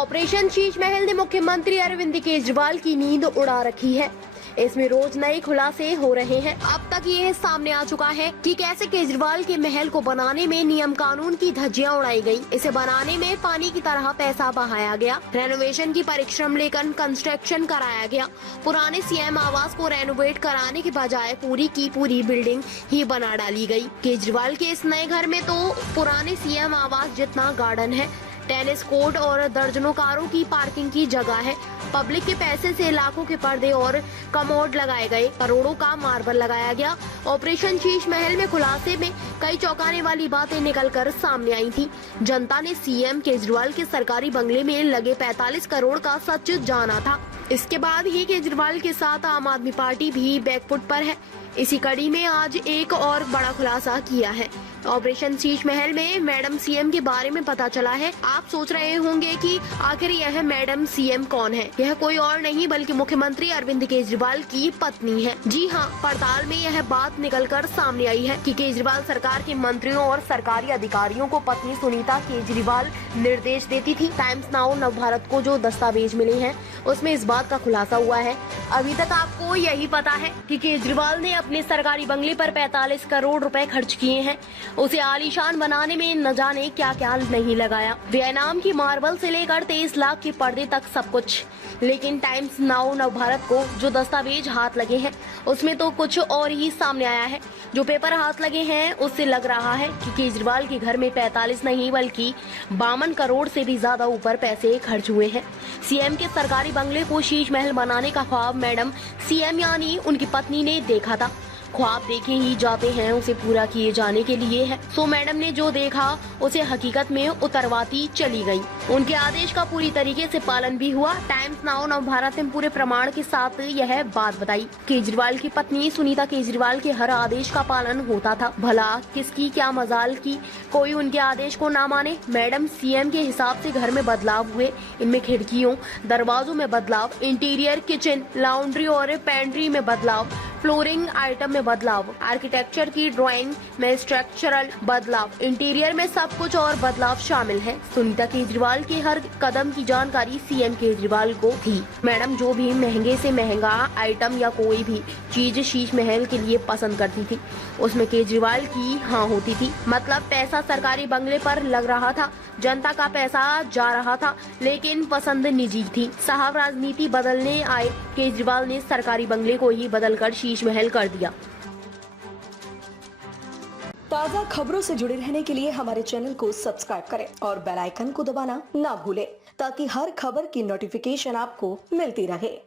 Operation Sheesh Mahal ने मुख्यमंत्री अरविंद केजरीवाल की नींद उड़ा रखी है। इसमें रोज नए खुलासे हो रहे हैं। अब तक ये सामने आ चुका है कि कैसे केजरीवाल के महल को बनाने में नियम कानून की धज्जियां उड़ाई गई। इसे बनाने में पानी की तरह पैसा बहाया गया। रेनोवेशन की परिश्रम लेकर कंस्ट्रक्शन कराया गया। पुराने सीएम आवास को रेनोवेट कराने के बजाय पूरी की पूरी बिल्डिंग ही बना डाली गई। केजरीवाल के इस नए घर में तो पुराने सीएम आवास जितना गार्डन है, टेनिस कोर्ट और दर्जनों कारों की पार्किंग की जगह है। पब्लिक के पैसे से लाखों के पर्दे और कमोड लगाए गए, करोड़ों का मार्बल लगाया गया। ऑपरेशन शीश महल में खुलासे में कई चौंकाने वाली बातें निकलकर सामने आई थी। जनता ने सीएम केजरीवाल के सरकारी बंगले में लगे 45 करोड़ का सच जाना था। इसके बाद ही केजरीवाल के साथ आम आदमी पार्टी भी बैकफुट पर है। इसी कड़ी में आज एक और बड़ा खुलासा किया है। ऑपरेशन शीश महल में मैडम सीएम के बारे में पता चला है। आप सोच रहे होंगे कि आखिर यह मैडम सीएम कौन है। यह कोई और नहीं बल्कि मुख्यमंत्री अरविंद केजरीवाल की पत्नी है। जी हां, पड़ताल में यह बात निकलकर सामने आई है कि केजरीवाल सरकार के मंत्रियों और सरकारी अधिकारियों को पत्नी सुनीता केजरीवाल निर्देश देती थी। टाइम्स नाउ नवभारत को जो दस्तावेज मिले हैं उसमें इस बात का खुलासा हुआ है। अभी तक आपको यही पता है कि केजरीवाल ने अपने सरकारी बंगले पर 45 करोड़ रुपए खर्च किए हैं। उसे आलीशान बनाने में न जाने क्या क्या नहीं लगाया। वियतनाम की मार्बल से लेकर 23 लाख के पर्दे तक सब कुछ। लेकिन टाइम्स नाउ नवभारत को जो दस्तावेज हाथ लगे हैं उसमें तो कुछ और ही सामने आया है। जो पेपर हाथ लगे हैं उससे लग रहा है कि केजरीवाल के घर में 45 नहीं बल्कि 52 करोड़ से भी ज्यादा ऊपर पैसे खर्च हुए हैं। सीएम के सरकारी बंगले को शीश महल बनाने का ख्वाब मैडम सीएम यानी उनकी पत्नी ने देखा था। ख्वाब देखे ही जाते हैं, उसे पूरा किए जाने के लिए है। सो मैडम ने जो देखा उसे हकीकत में उतरवाती चली गई। उनके आदेश का पूरी तरीके से पालन भी हुआ। टाइम्स नाउ नवभारत ने पूरे प्रमाण के साथ यह बात बताई। केजरीवाल की पत्नी सुनीता केजरीवाल के हर आदेश का पालन होता था। भला किसकी क्या मजाल की कोई उनके आदेश को ना माने। मैडम सीएम के हिसाब से घर में बदलाव हुए। इनमें खिड़कियों दरवाजों में बदलाव, इंटीरियर किचन लॉन्ड्री और पेंट्री में बदलाव, फ्लोरिंग आइटम में बदलाव, आर्किटेक्चर की ड्राइंग में स्ट्रक्चरल बदलाव, इंटीरियर में सब कुछ और बदलाव शामिल है। सुनीता केजरीवाल के हर कदम की जानकारी सीएम केजरीवाल को थी। मैडम जो भी महंगे से महंगा आइटम या कोई भी चीज शीश महल के लिए पसंद करती थी उसमें केजरीवाल की हाँ होती थी। मतलब पैसा सरकारी बंगले पर लग रहा था, जनता का पैसा जा रहा था, लेकिन पसंद निजी थी। साहब राजनीति बदलने आए केजरीवाल ने सरकारी बंगले को ही बदलकर शीश महल कर दिया। ताज़ा खबरों से जुड़े रहने के लिए हमारे चैनल को सब्सक्राइब करें और बेल आइकन को दबाना ना भूलें ताकि हर खबर की नोटिफिकेशन आपको मिलती रहे।